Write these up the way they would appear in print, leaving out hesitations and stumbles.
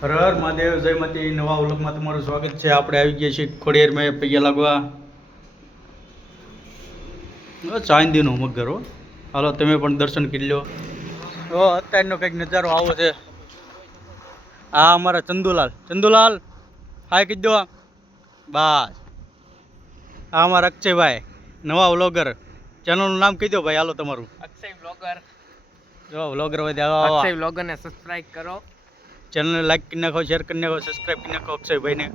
હર હર મહાદેવ, જય માતી. નવા વ્લોગમાં તમારું સ્વાગત છે. આપણે આવી ગયા છીએ ખોડિયારમાં પૈયા લાગવા. ચાંદીનું મગર હો. હાલો તમે પણ દર્શન કરી લો. અત્યારનો કંઈક નજારો આવો છે. આ અમારા ચંદુલાલ હાય કહી દો. બસ આ અમારા અક્ષયભાઈ, નવા વ્લોગર. ચેનલનું નામ કહી દો ભાઈ. હાલો તમારું અક્ષય વ્લોગર. જો વ્લોગર હોય અક્ષય વ્લોગરને સબસ્ક્રાઇબ કરો. ચેનલને લાઈક કરી નાખો, શેર કરી નાખો, સબસ્ક્રાઈબ કરી નાખો અક્ષયભાઈને.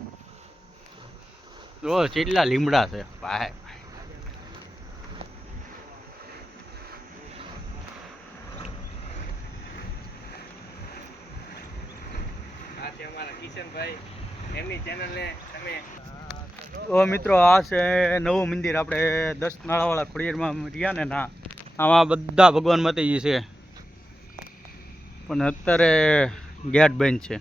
જો કેટલા લીમડા છે ભાઈ. આ છે અમારા કિશનભાઈ, એમની ચેનલને તમે. ઓ મિત્રો, આ છે નવું મંદિર. આપણે 10 નાળાવાળા ખોડિયારમાં રહ્યા ને ના, આમાં બધા ભગવાન માતાજી છે, પણ અત્યારે ગેટ બંધ છે.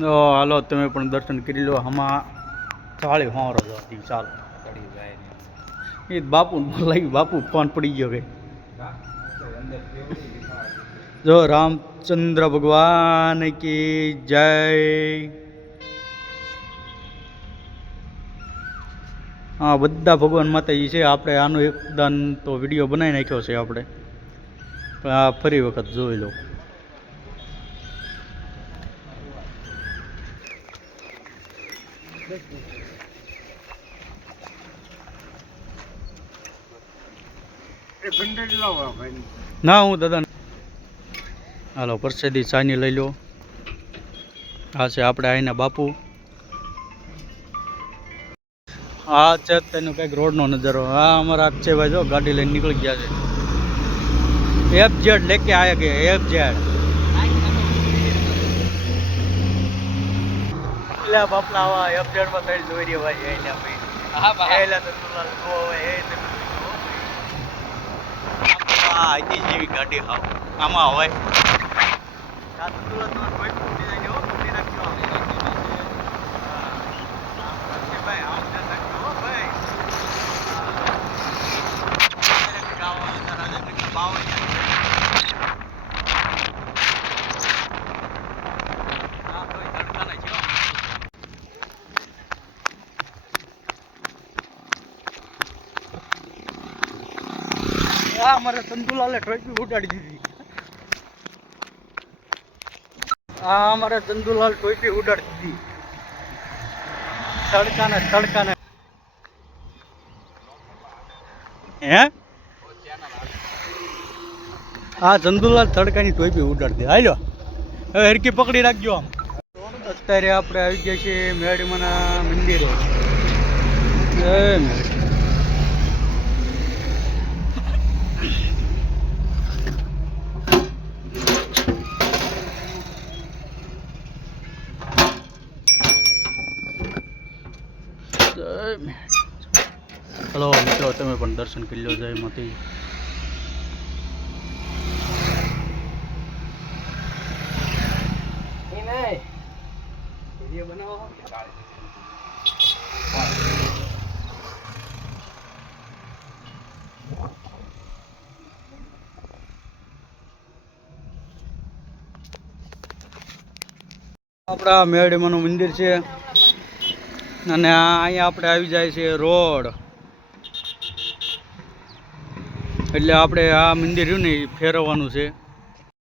હાલો તમે પણ દર્શન કરી લો. આમાં ચાલી હોરો હતી. ચાલો એ બાપુ બોલાવી, બાપુ ફોન પડી ગયો કે જો રામચંદ્ર ભગવાન કી જય. હા, બધા ભગવાન માતાજી છે. આપણે આનો એકદાન તો વિડીયો બનાવી નાખ્યો છે આપણે, પણ આ ફરી વખત જોઈ લો. ના હું દાદા. હાલો પ્રસાદી ચાની લઈ લો. આ છે આપણે અહીંના બાપુ. આ છે તેનો કંઈક રોડનો નજારો. હા અમારા અક્ષયભાઈ જો ગાડી લઈને નીકળી ગયા છે. FZ લેકે આયા ગયા. FZ એટલે બાપલા આવા FZ માં થઈ જોઈ રહ્યા ભાઈ. એટલે ભાઈ હા ભાઈ એટલે તો હોય એ આ જેવી ગાડી હાવ આમાં હોય. અમારે ચંદુલાલે ટ્રોફી ઉડાડી દીધી. અમારે ચંદુલાલ ટ્રોફી ઉડાડી દીધી. તડકાને હે હા ચંદુલાલ તડકાની ટોપી ઉડાડી દે. હાલો હવે હરકી પકડી રાખજો. આમ અત્યારે આપણે આવી ગયા છીએ મેળીમાના મંદિરે. હલો મિત્રો, તમે પણ દર્શન કરી લો. જય માતાજી. આપણા મેળીમાનું મંદિર છે અને અહીંયા આપણે આવી જાય છે રોડ. એટલે આપણે આ મંદિર રહ્યું ને ફેરવવાનું છે.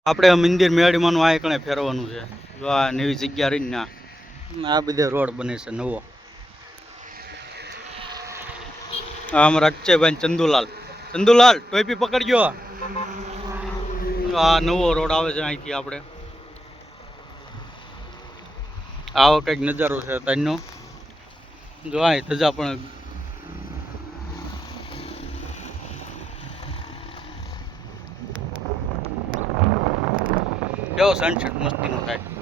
આપણે આ મંદિર મેળીમાનું આ કણે ફેરવવાનું છે. જો આ નવી જગ્યા રહીને ના આ બધે રોડ બને છે નવો. આ અમારા અક્ષયભાઈ ચંદુલાલ ટોપી પકડજો. આ નવો રોડ આવે છે અહીંથી. આપણે આવો કંઈક નજારો છે ત્યાંનો. જો અહીં ધજા પણ કેવો સનસેટ મસ્તીનો થાય.